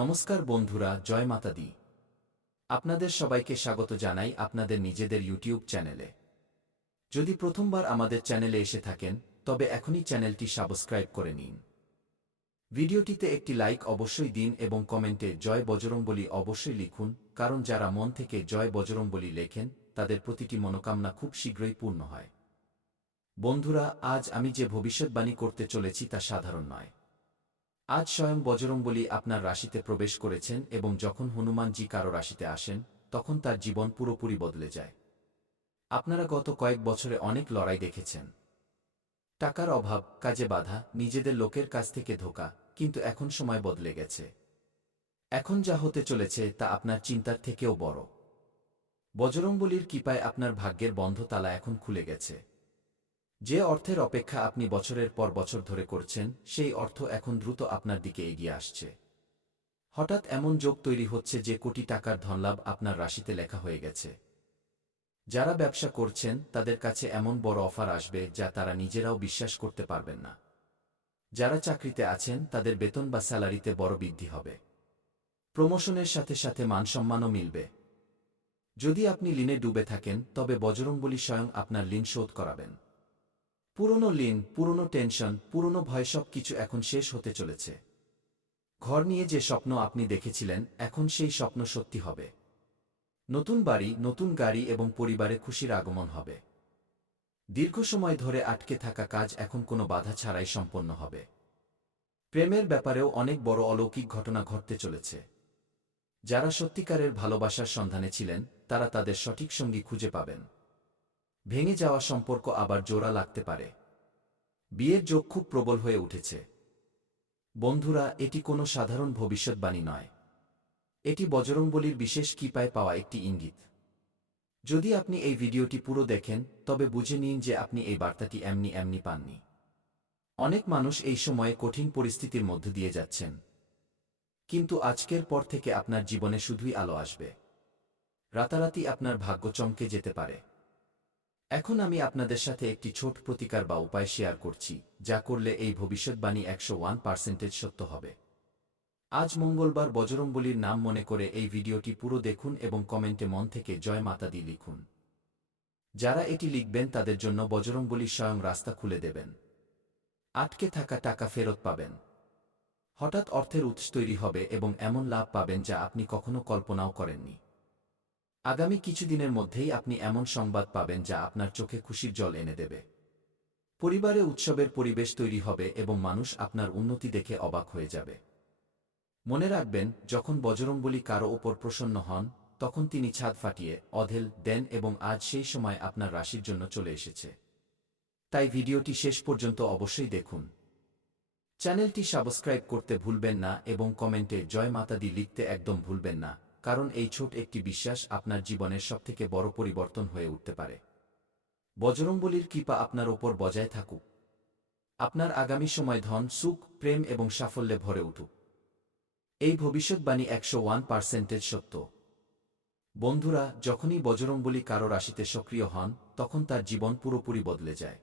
নমস্কার বন্ধুরা, জয় মাতা দি। আপনাদের সবাইকে স্বাগত জানাই আপনাদের নিজেদের ইউটিউব চ্যানেলে। যদি প্রথমবার আমাদের চ্যানেলে এসে থাকেন তবে এখনই চ্যানেলটি সাবস্ক্রাইব করে নিন। ভিডিওটিতে একটি লাইক অবশ্যই দিন এবং কমেন্টে জয় বজরংবলী অবশ্যই লিখুন, কারণ যারা মন থেকে জয় বজরংবলী লেখেন তাদের প্রতিটি মনোকামনা খুব শীঘ্রই পূর্ণ হয়। বন্ধুরা, আজ আমি যে ভবিষ্যৎবাণী করতে চলেছি তা সাধারণ নয়। আজ স্বয়ং বজরংবলী আপনার রাশিতে প্রবেশ করেছেন এবং যখন হনুমানজি কারো রাশিতে আসেন তখন তার জীবন পুরোপুরি বদলে যায়। আপনারা গত কয়েক বছরে অনেক লড়াই দেখেছেন। টাকার অভাব, কাজে বাধা, নিজেদের লোকের কাছ থেকে ধোঁকা, কিন্তু এখন সময় বদলে গেছে। এখন যা হতে চলেছে তা আপনার চিন্তার থেকেও বড়। বজরংবলীর কৃপায় আপনার ভাগ্যের বন্ধ তালা এখন খুলে গেছে। যে অর্থের অপেক্ষা আপনি বছরের পর বছর ধরে করছেন সেই অর্থ এখন দ্রুত আপনার দিকে এগিয়ে আসছে। হঠাৎ এমন যোগ তৈরি হচ্ছে যে কোটি টাকার ধনলাভ আপনার রাশিতে লেখা হয়ে গেছে। যারা ব্যবসা করছেন তাদের কাছে এমন বড় অফার আসবে যা তারা নিজেরাও বিশ্বাস করতে পারবেন না। যারা চাকরিতে আছেন তাদের বেতন বা স্যালারিতে বড় বৃদ্ধি হবে। প্রমোশনের সাথে সাথে মানসম্মানও মিলবে। যদি আপনি ঋণে ডুবে থাকেন তবে বজরংবলী স্বয়ং আপনার ঋণ শোধ করাবেন। পুরনো ঋণ, পুরনো টেনশন, পুরনো ভয় সব কিছু এখন শেষ হতে চলেছে। ঘর নিয়ে যে স্বপ্ন আপনি দেখেছিলেন এখন সেই স্বপ্ন সত্যি হবে। নতুন বাড়ি, নতুন গাড়ি এবং পরিবারে খুশির আগমন হবে। দীর্ঘ সময় ধরে আটকে থাকা কাজ এখন কোনো বাধা ছাড়াই সম্পন্ন হবে। প্রেমের ব্যাপারেও অনেক বড় অলৌকিক ঘটনা ঘটতে চলেছে। যারা সত্যিকারের ভালোবাসার সন্ধানে ছিলেন তারা তাদের সঠিক সঙ্গী খুঁজে পাবেন। ভেঙে যাওয়া সম্পর্ক আবার জোড়া লাগতে পারে। বিয়ের যোগ খুব প্রবল হয়ে উঠেছে। বন্ধুরা, এটি কোনো সাধারণ ভবিষ্যৎবাণী নয়। এটি বজরংবলীর বিশেষ কৃপায় পাওয়া একটি ইঙ্গিত। যদি আপনি এই ভিডিওটি পুরো দেখেন তবে বুঝে নিন যে আপনি এই বার্তাটি এমনি এমনি পাননি। অনেক মানুষ এই সময়ে কঠিন পরিস্থিতির মধ্য দিয়ে যাচ্ছেন, কিন্তু আজকের পর থেকে আপনার জীবনে শুধুই আলো আসবে। রাতারাতি আপনার ভাগ্য চমকে যেতে পারে। এখন আমি আপনাদের সাথে একটি ছোট প্রতিকার বা উপায় শেয়ার করছি, যা করলে এই ভবিষ্যৎবাণী 101% সত্য হবে। আজ মঙ্গলবার, বজরংবলীর নাম মনে করে এই ভিডিওটি পুরো দেখুন এবং কমেন্টে মন থেকে জয় মাতা দি লিখুন। যারা এটি লিখবেন তাদের জন্য বজরংবলী স্বয়ং রাস্তা খুলে দেবেন। আটকে থাকা টাকা ফেরত পাবেন। হঠাৎ অর্থের উৎস তৈরি হবে এবং এমন লাভ পাবেন যা আপনি কখনো কল্পনাও করেননি। আগামী কিছুদিনের মধ্যেই আপনি এমন সংবাদ পাবেন যা আপনার চোখে খুশির জল এনে দেবে। পরিবারে উৎসবের পরিবেশ তৈরি হবে এবং মানুষ আপনার উন্নতি দেখে অবাক হয়ে যাবে। মনে রাখবেন, যখন বজরংবলী কারো ওপর প্রসন্ন হন তখন তিনি ছাদ ফাটিয়ে অঢেল দেন এবং আজ সেই সময় আপনার রাশির জন্য চলে এসেছে। তাই ভিডিওটি শেষ পর্যন্ত অবশ্যই দেখুন। চ্যানেলটি সাবস্ক্রাইব করতে ভুলবেন না এবং কমেন্টে জয় মাতা দি লিখতে একদম ভুলবেন না, কারণ এই ছোট একটি বিশ্বাস আপনার জীবনের সবথেকে বড় পরিবর্তন হয়ে উঠতে পারে। বজরংবলীর কৃপা আপনার ওপর বজায় থাকুক। আপনার আগামী সময় ধন, সুখ, প্রেম এবং সাফল্যে ভরে উঠুক। এই ভবিষ্যৎবাণী 101% সত্য। বন্ধুরা, যখনই বজরংবলী কারো রাশিতে সক্রিয় হন তখন তার জীবন পুরোপুরি বদলে যায়।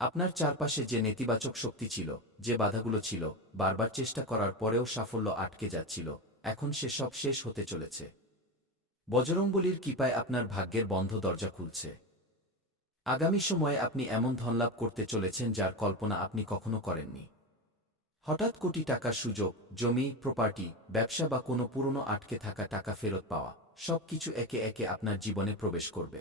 আপনার চারপাশে যে নেতিবাচক শক্তি ছিল, যে বাধাগুলো ছিল, বারবার চেষ্টা করার পরেও সাফল্য আটকে যাচ্ছিল, এখন সেসব শেষ হতে চলেছে। বজরংবলীর কৃপায় আপনার ভাগ্যের বন্ধ দরজা খুলছে। আগামী সময়ে আপনি এমন ধনলাভ করতে চলেছেন যার কল্পনা আপনি কখনো করেননি। হঠাৎ কোটি টাকার সুযোগ, জমি, প্রপার্টি, ব্যবসা বা কোনো পুরনো আটকে থাকা টাকা ফেরত পাওয়া, সবকিছু একে একে আপনার জীবনে প্রবেশ করবে।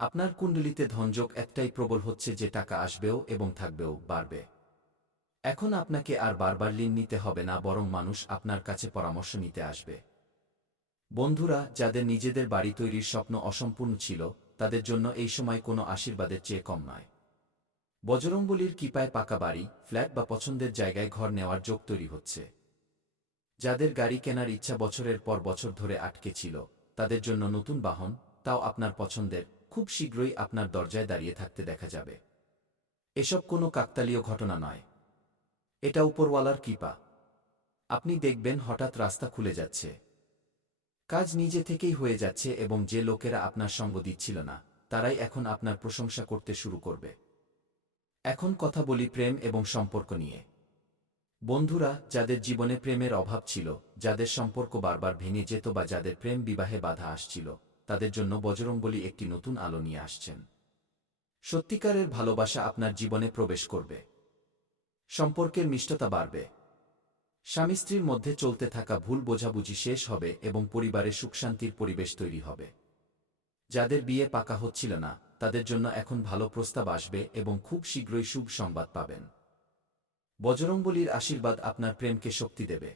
আপনার কুণ্ডলিতে ধনযোগ একটাই প্রবল হচ্ছে যে টাকা আসবেও এবং থাকবেও, বাড়বে। এখন আপনাকে আর বারবার ঋণ নিতে হবে না, বরং মানুষ আপনার কাছে পরামর্শ নিতে আসবে। বন্ধুরা, যাদের নিজেদের বাড়ি তৈরির স্বপ্ন অসম্পূর্ণ ছিল তাদের জন্য এই সময় কোনো আশীর্বাদের চেয়ে কম নয়। বজরংবলীর কৃপায় পাকা বাড়ি, ফ্ল্যাট বা পছন্দের জায়গায় ঘর নেওয়ার যোগ তৈরি হচ্ছে। যাদের গাড়ি কেনার ইচ্ছা বছরের পর বছর ধরে আটকে ছিল তাদের জন্য নতুন বাহন, তাও আপনার পছন্দের, খুব শীঘ্রই আপনার দরজায় দাঁড়িয়ে থাকতে দেখা যাবে। এসব কোনো কাকতালীয় ঘটনা নয়, এটা উপরওয়ালার কৃপা। আপনি দেখবেন হঠাৎ রাস্তা খুলে যাচ্ছে, কাজ নিজে থেকেই হয়ে যাচ্ছে এবং যে লোকেরা আপনার সঙ্গ দিচ্ছিল না তারাই এখন আপনার প্রশংসা করতে শুরু করবে। এখন কথা বলি প্রেম এবং সম্পর্ক নিয়ে। বন্ধুরা, যাদের জীবনে প্রেমের অভাব ছিল, যাদের সম্পর্ক বারবার ভেঙে যেত বা যাদের প্রেম বিবাহে বাধা আসছিল, তাদের জন্য বজরংবলী একটি নতুন আলো নিয়ে আসছেন। সত্যিকারের ভালোবাসা আপনার জীবনে প্রবেশ করবে। সম্পর্কের মিষ্টতা বাড়বে। স্বামী স্ত্রীর মধ্যে চলতে থাকা ভুল বোঝাবুঝি শেষ হবে এবং পরিবারে সুখশান্তির পরিবেশ তৈরি হবে। যাদের বিয়ে পাকা হচ্ছিল না, তাদের জন্য এখন ভালো প্রস্তাব আসবে এবং খুব শীঘ্রই শুভ সংবাদ পাবেন। বজরংবলীর আশীর্বাদ আপনার প্রেমকে শক্তি দেবে।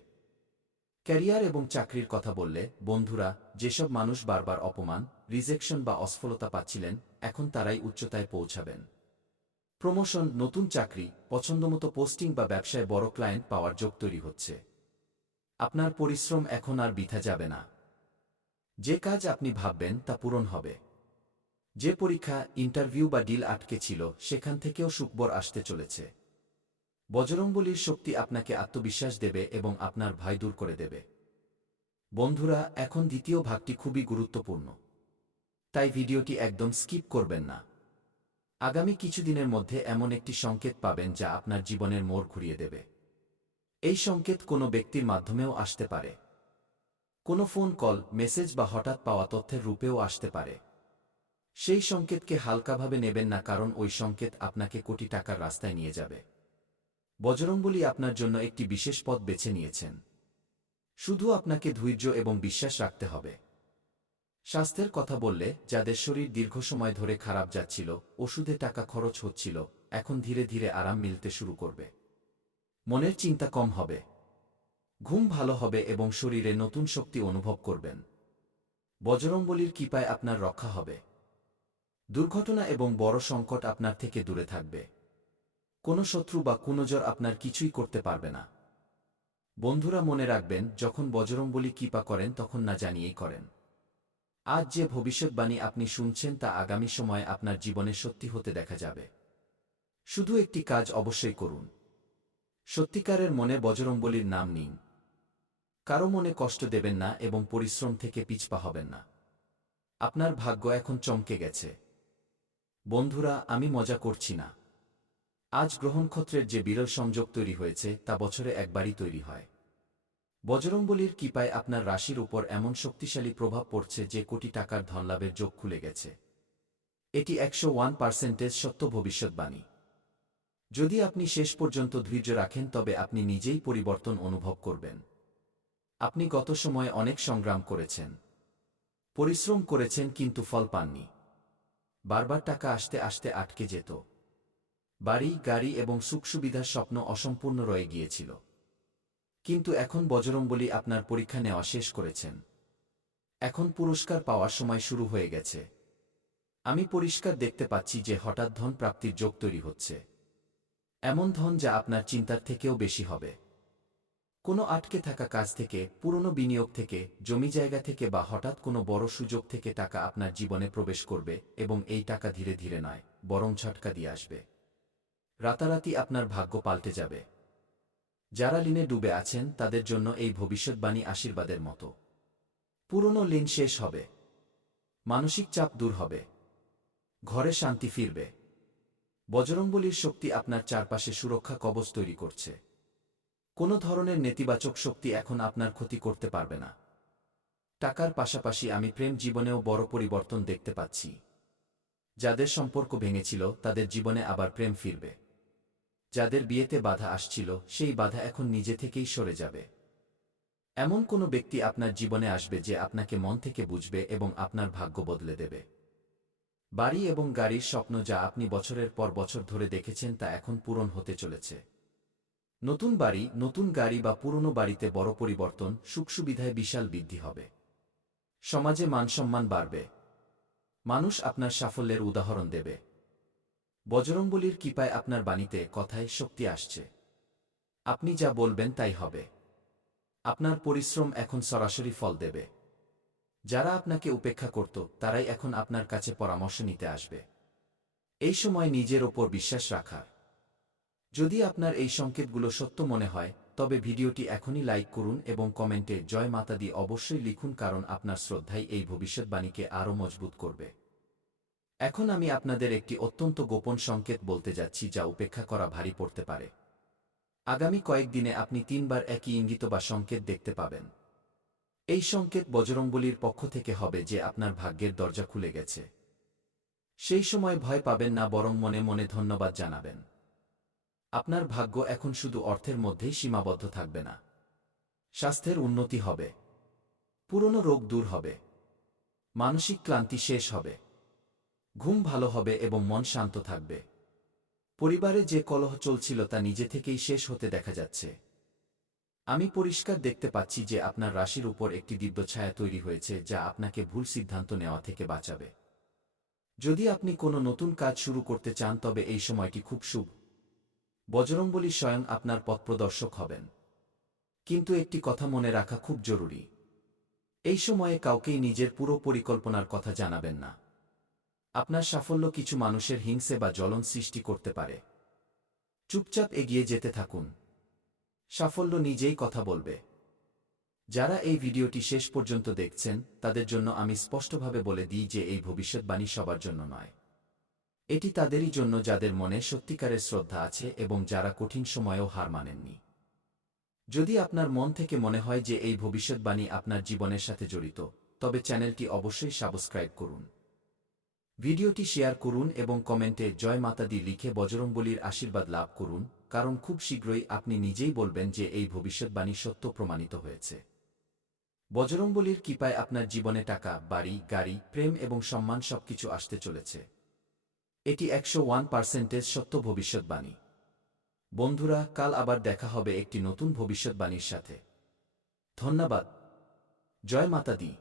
ক্যারিয়ার এবং চাকরির কথা বললে, বন্ধুরা, যেসব মানুষ বারবার অপমান, রিজেকশন বা অসফলতা পাচ্ছিলেন, এখন তারাই উচ্চতায় পৌঁছাবেন। প্রমোশন, নতুন চাকরি, পছন্দমতো পোস্টিং বা ব্যবসায় বড় ক্লায়েন্ট পাওয়ার যোগ তৈরি হচ্ছে। আপনার পরিশ্রম এখন আর বৃথা যাবে না। যে কাজ আপনি ভাববেন তা পূরণ হবে। যে পরীক্ষা, ইন্টারভিউ বা ডিল আটকে ছিল, সেখান থেকেও সুখবর আসতে চলেছে। বজরংবলীর শক্তি আপনাকে আত্মবিশ্বাস দেবে এবং আপনার ভয় দূর করে দেবে। বন্ধুরা, এখন দ্বিতীয় ভাগটি খুবই গুরুত্বপূর্ণ, তাই ভিডিওটি একদম স্কিপ করবেন না। আগামী কিছুদিনের মধ্যে এমন একটি সংকেত পাবেন যা আপনার জীবনের মোড় ঘুরিয়ে দেবে। এই সংকেত কোনো ব্যক্তির মাধ্যমেও আসতে পারে। কোনো ফোন কল, মেসেজ বা হঠাৎ পাওয়া তথ্যের রূপেও আসতে পারে। সেই সংকেতকে হালকাভাবে নেবেন না, কারণ ওই সংকেত আপনাকে কোটি টাকার রাস্তায় নিয়ে যাবে। বজরংবলী আপনার জন্য একটি বিশেষ পথ বেছে নিয়েছেন। শুধু আপনাকে ধৈর্য এবং বিশ্বাস রাখতে হবে। স্বাস্থ্যের কথা বললে, যাদের শরীর দীর্ঘ সময় ধরে খারাপ যাচ্ছিল, ওষুধে টাকা খরচ হচ্ছিল, এখন ধীরে ধীরে আরাম মিলতে শুরু করবে। মনের চিন্তা কম হবে, ঘুম ভালো হবে এবং শরীরে নতুন শক্তি অনুভব করবেন। বজরংবলীর কৃপায় আপনার রক্ষা হবে। দুর্ঘটনা এবং বড় সংকট আপনার থেকে দূরে থাকবে। কোনো শত্রু বা কুনজর আপনার কিছুই করতে পারবে না। বন্ধুরা, মনে রাখবেন, যখন বজরংবলী কৃপা করেন তখন না জানিয়েই করেন। আজ যে ভবিষ্যৎবাণী আপনি শুনছেন তা আগামী সময়ে আপনার জীবনে সত্যি হতে দেখা যাবে। শুধু একটি কাজ অবশ্যই করুন। সত্যিকারের মনে বজরংবলীর নাম নিন। কারো মনে কষ্ট দেবেন না এবং পরিশ্রম থেকে পিছপা হবেন না। আপনার ভাগ্য এখন চমকে গেছে। বন্ধুরা, আমি মজা করছি না। আজ গ্রহনক্ষত্রের যে বিরল সংযোগ তৈরি হয়েছে তা বছরে একবারই তৈরি হয়। বজরংবলীর কৃপায় আপনার রাশির উপর এমন শক্তিশালী প্রভাব পড়ছে যে কোটি টাকার ধনলাভের যোগ খুলে গেছে। এটি 101% সত্য ভবিষ্যৎবাণী। যদি আপনি শেষ পর্যন্ত ধৈর্য রাখেন তবে আপনি নিজেই পরিবর্তন অনুভব করবেন। আপনি গত সময়ে অনেক সংগ্রাম করেছেন, পরিশ্রম করেছেন, কিন্তু ফল পাননি। বারবার টাকা আসতে আসতে আটকে যেত। বাড়ি, গাড়ি এবং সুখ সুবিধার স্বপ্ন অসম্পূর্ণ রয়ে গিয়েছিল। কিন্তু এখন বজরংবলী আপনার পরীক্ষা নেওয়া শেষ করেছেন। এখন পুরস্কার পাওয়ার সময় শুরু হয়ে গেছে। আমি পরিষ্কার দেখতে পাচ্ছি যে হঠাৎ ধন প্রাপ্তির যোগ তৈরি হচ্ছে। এমন ধন যা আপনার চিন্তার থেকেও বেশি হবে। কোনো আটকে থাকা কাজ থেকে, পুরনো বিনিয়োগ থেকে, জমি জায়গা থেকে বা হঠাৎ কোনো বড় সুযোগ থেকে টাকা আপনার জীবনে প্রবেশ করবে এবং এই টাকা ধীরে ধীরে নয়, বরং ঝটকা দিয়ে আসবে। রাতারাতি আপনার ভাগ্য পাল্টে যাবে। যারা ঋণে ডুবে আছেন তাদের জন্য এই ভবিষ্যৎবাণী আশীর্বাদের মতো। পুরনো ঋণ শেষ হবে, মানসিক চাপ দূর হবে, ঘরে শান্তি ফিরবে। বজরংবলীর শক্তি আপনার চারপাশে সুরক্ষা কবচ তৈরি করছে। কোনো ধরনের নেতিবাচক শক্তি এখন আপনার ক্ষতি করতে পারবে না। টাকার পাশাপাশি আমি প্রেম জীবনেও বড় পরিবর্তন দেখতে পাচ্ছি। যাদের সম্পর্ক ভেঙেছিল তাদের জীবনে আবার প্রেম ফিরবে। যাদের বিয়েতে বাধা আসছিল সেই বাধা এখন নিজে থেকেই সরে যাবে। এমন কোনো ব্যক্তি আপনার জীবনে আসবে যে আপনাকে মন থেকে বুঝবে এবং আপনার ভাগ্য বদলে দেবে। বাড়ি এবং গাড়ির স্বপ্ন যা আপনি বছরের পর বছর ধরে দেখেছেন তা এখন পূরণ হতে চলেছে। নতুন বাড়ি, নতুন গাড়ি বা পুরনো বাড়িতে বড় পরিবর্তন, সুখ সুবিধায় বিশাল বৃদ্ধি হবে। সমাজে মানসম্মান বাড়বে। মানুষ আপনার সাফল্যের উদাহরণ দেবে। বজরংবলীর কৃপায় আপনার বাণীতে, কথায় শক্তি আসছে। আপনি যা বলবেন তাই হবে। আপনার পরিশ্রম এখন সরাসরি ফল দেবে। যারা আপনাকে উপেক্ষা করত তারাই এখন আপনার কাছে পরামর্শ নিতে আসবে। এই সময় নিজের ওপর বিশ্বাস রাখার। যদি আপনার এই সংকেতগুলো সত্য মনে হয় তবে ভিডিওটি এখনই লাইক করুন এবং কমেন্টে জয় মাতা দি অবশ্যই লিখুন, কারণ আপনার শ্রদ্ধাই এই ভবিষ্যৎবাণীকে আরও মজবুত করবে। এখন আমি আপনাদের একটি অত্যন্ত গোপন সংকেত বলতে যাচ্ছি যা উপেক্ষা করা ভারী পড়তে পারে। আগামী কয়েকদিনে আপনি 3বার একই ইঙ্গিত বা সংকেত দেখতে পাবেন। এই সংকেত বজরংবলীর পক্ষ থেকে হবে যে আপনার ভাগ্যের দরজা খুলে গেছে। সেই সময় ভয় পাবেন না, বরং মনে মনে ধন্যবাদ জানাবেন। আপনার ভাগ্য এখন শুধু অর্থের মধ্যেই সীমাবদ্ধ থাকবে না। স্বাস্থ্যের উন্নতি হবে, পুরনো রোগ দূর হবে, মানসিক ক্লান্তি শেষ হবে, ঘুম ভালো হবে এবং মন শান্ত থাকবে। পরিবারে যে কলহ চলছিল তা নিজে থেকেই শেষ হতে দেখা যাচ্ছে। আমি পরিষ্কার দেখতে পাচ্ছি যে আপনার রাশির উপর একটি দিব্য ছায়া তৈরি হয়েছে যা আপনাকে ভুল সিদ্ধান্ত নেওয়া থেকে বাঁচাবে। যদি আপনি কোনো নতুন কাজ শুরু করতে চান তবে এই সময়টি খুব শুভ। বজরংবলী স্বয়ং আপনার পথপ্রদর্শক হবেন। কিন্তু একটি কথা মনে রাখা খুব জরুরি। এই সময়ে কাউকেই নিজের পুরো পরিকল্পনার কথা জানাবেন না। আপনার সাফল্য কিছু মানুষের হিংসে বা জ্বলন সৃষ্টি করতে পারে। চুপচাপ এগিয়ে যেতে থাকুন। সাফল্য নিজেই কথা বলবে। যারা এই ভিডিওটি শেষ পর্যন্ত দেখছেন তাদের জন্য আমি স্পষ্টভাবে বলে দিই যে এই ভবিষ্যৎবাণী সবার জন্য নয়। এটি তাদেরই জন্য যাদের মনে সত্যিকারের শ্রদ্ধা আছে এবং যারা কঠিন সময়েও হার মানেননি। যদি আপনার মন থেকে মনে হয় যে এই ভবিষ্যৎবাণী আপনার জীবনের সাথে জড়িত, তবে চ্যানেলটি অবশ্যই সাবস্ক্রাইব করুন। ভিডিওটি শেয়ার করুন এবং কমেন্টে জয় মাতা দি লিখে বজরংবলীর আশীর্বাদ লাভ করুন, কারণ খুব শীঘ্রই আপনি নিজেই বলবেন যে এই ভবিষ্যৎবাণী সত্য প্রমাণিত হয়েছে। বজরংবলীর কৃপায় আপনার জীবনে টাকা, বাড়ি, গাড়ি, প্রেম এবং সম্মান সবকিছু আসতে চলেছে। এটি 101% সত্য ভবিষ্যৎবাণী। বন্ধুরা, কাল আবার দেখা হবে একটি নতুন ভবিষ্যৎবাণীর সাথে। ধন্যবাদ। জয় মাতা দি।